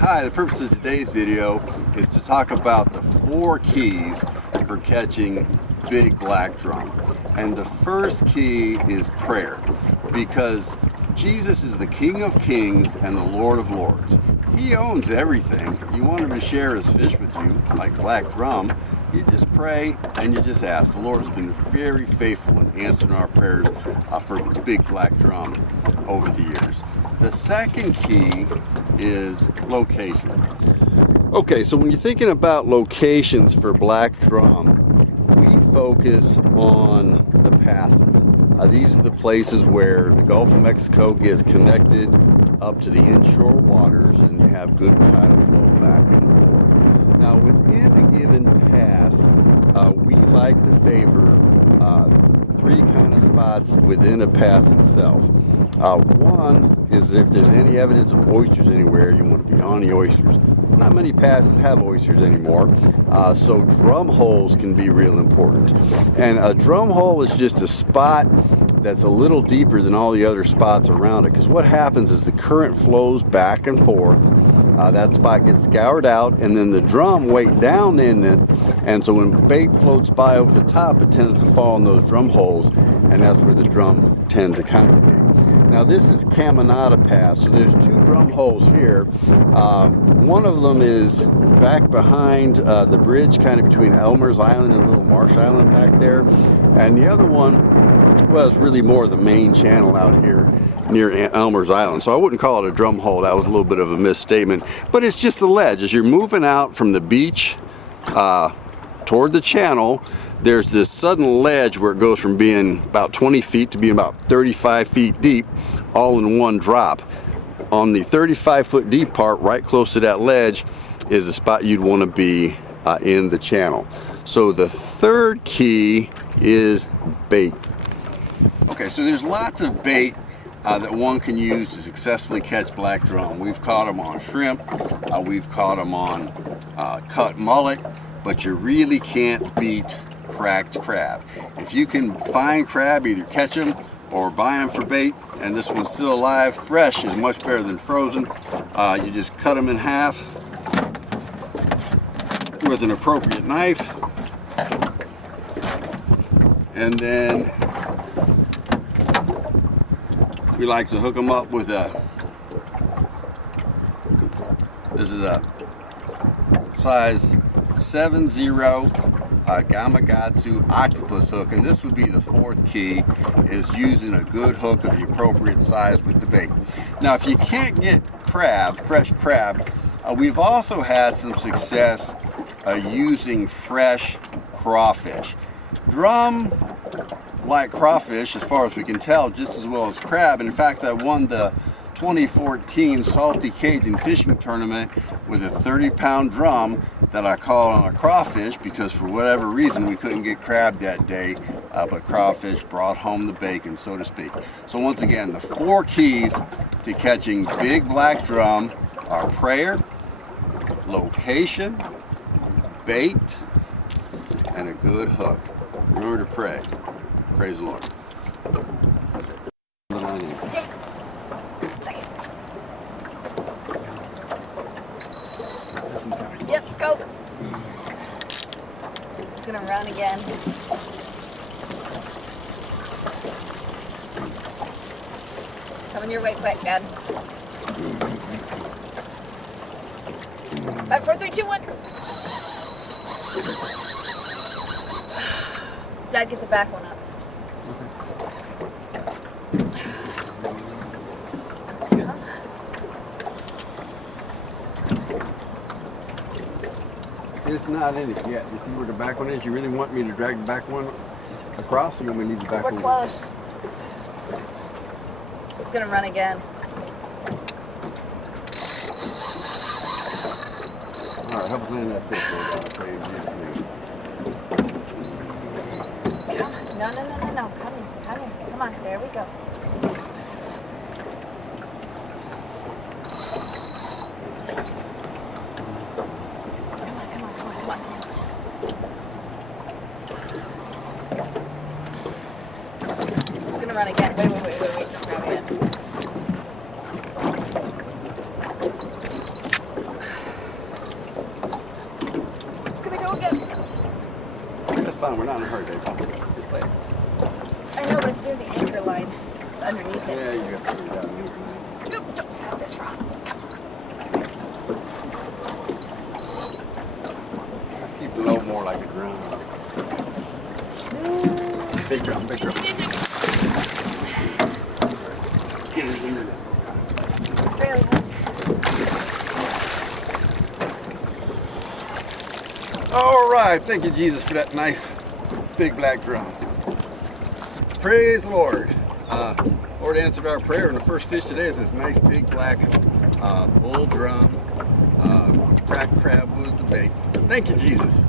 Hi, the purpose of today's video is to talk about the 4 keys for catching big black drum. And the first key is prayer, because Jesus is the King of Kings and the Lord of Lords. He owns everything. You want him to share his fish with you, like black drum, you just pray and you just ask. The Lord has been very faithful in answering our prayers for big black drum over the years. The second key is location. Okay, so when you're thinking about locations for black drum, we focus on the passes. These are the places where the Gulf of Mexico gets connected up to the inshore waters and you have good tidal flow back and forth. Now within a given pass, we like to favor 3 kind of spots within a pass itself. One is if there's any evidence of oysters anywhere, you want to be on the oysters. Not many passes have oysters anymore, so drum holes can be real important. And a drum hole is just a spot that's a little deeper than all the other spots around it, because what happens is the current flows back and forth. That spot gets scoured out, and then the drum weight down in it, and so when bait floats by over the top, it tends to fall in those drum holes, and that's where the drum tend to congregate. Now this is Caminada Pass, so there's 2 drum holes here. One of them is back behind the bridge, kind of between Elmer's Island and Little Marsh Island back there, and the other one was really more the main channel out here near Elmer's Island. So I wouldn't call it a drum hole, that was a little bit of a misstatement, but it's just the ledge. As you're moving out from the beach toward the channel, there's this sudden ledge where it goes from being about 20 feet to being about 35 feet deep, all in one drop. On the 35-foot deep part, right close to that ledge, is the spot you'd want to be in the channel. So the third key is bait. Okay, so there's lots of bait that one can use to successfully catch black drum. We've caught them on shrimp, we've caught them on cut mullet, but you really can't beat cracked crab. If you can find crab, either catch them or buy them for bait, and this one's still alive, fresh is much better than frozen. You just cut them in half with an appropriate knife, and then we like to hook them up with this is a size 7-0 Gamakatsu octopus hook, and this would be the 4th key, is using a good hook of the appropriate size with the bait. Now if you can't get crab, fresh crab, we've also had some success using fresh crawfish. Drum like crawfish, as far as we can tell, just as well as crab. And in fact, I won the 2014 Salty Cajun Fishing Tournament with a 30-pound drum that I caught on a crawfish, because for whatever reason we couldn't get crab that day, but crawfish brought home the bacon, so to speak. So once again, the 4 keys to catching big black drum are prayer, location, bait, and a good hook. Remember to pray. Praise the Lord. That's it. Yep, go. It's gonna run again. Coming your way quick, Dad. 5, 4, 3, 2, 1. Dad, get the back one up. It's not in it yet. You see where the back one is? You really want me to drag the back one across, or you want me to leave the back one? We're close. It's gonna run again. All right, help us land that fish. Come on. No. Come here. Come on. There we go. Come on. It's gonna run again. Wait. Don't grab it yet. fine. We're not in a hurry, babe. Just lay it. I know, but it's near the anchor line. It's underneath it. Yeah, you got to put it down here. Don't snap this rod. Come Let's keep the low more like a drum. Big drum, big drum. Get it in there. on. Really heavy. All right, thank you, Jesus, for that nice big black drum. Praise the Lord. Lord answered our prayer, and the first fish today is this nice big black bull drum. Cracked crab was the bait. Thank you, Jesus.